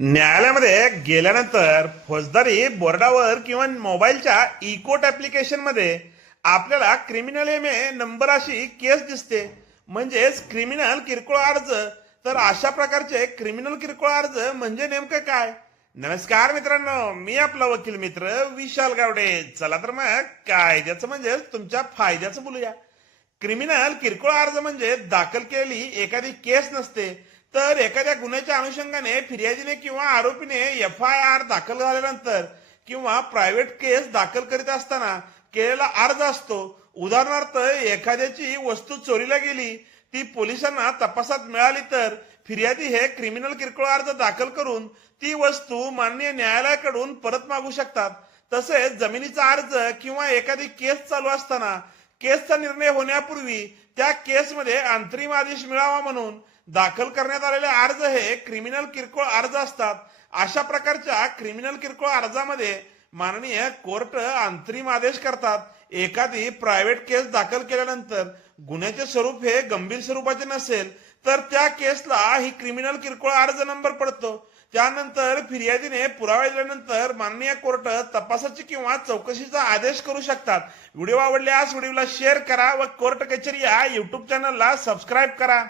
न्यायालयामध्ये गेल्यानंतर फौजदारी बोर्डावर किंवा मोबाईलच्या इकोट ऍप्लिकेशनमध्ये आपल्याला क्रिमिनल एम ए नंबर अशी केस दिसते. म्हणजेच क्रिमिनल किरकोळ अर्ज. तर अशा प्रकारचे क्रिमिनल किरकोळ अर्ज म्हणजे नेमकं काय? नमस्कार मित्रांनो मी आपला वकील मित्र विशाल गावडे. चला तर मग कायद्याचं म्हणजे तुमच्या फायद्याचं बोलूया. क्रिमिनल किरकोळ अर्ज म्हणजे दाखल केलेली एखादी केस नसते. तर एखाद्या गुन्ह्याच्या अनुषंगाने फिर्यादीने किंवा आरोपीने एफ आय आर दाखल झाल्यानंतर किंवा प्रायव्हेट केस दाखल करीत असताना केलेला अर्ज असतो. उदाहरणार्थ एखाद्याची वस्तू चोरीला गेली ती पोलिसांना तपासात मिळाली तर फिर्यादी हे क्रिमिनल किरकोळ अर्ज दाखल करून ती वस्तू माननीय न्यायालयाकडून परत मागू शकतात. तसेच जमिनीचा अर्ज किंवा एखादी केस चालू असताना केसचा निर्णय होण्यापूर्वी त्या केसमध्ये अंतरिम आदेश मिळावा म्हणून दाखल करण्यात आलेले अर्ज हे क्रिमिनल किरकोळ अर्ज असतात. अशा प्रकारच्या क्रिमिनल किरकोळ अर्जामध्ये माननीय कोर्ट अंतरिम आदेश करतात. एखादी प्रायव्हेट केस दाखल केल्यानंतर गुन्ह्याचे स्वरूप हे गंभीर स्वरूपाचे नसेल तर त्या केसला ही क्रिमिनल किरकोळ अर्ज नंबर पडतो. त्यानंतर फिर्यादीने पुरावा दिल्यानंतर माननीय कोर्ट तपासाची किंवा चौकशीचा आदेश करू शकतात. व्हिडिओ आवडल्यास व्हिडिओला शेअर करा व कोर्ट कचेरी या युट्यूब चॅनलला सबस्क्राईब करा.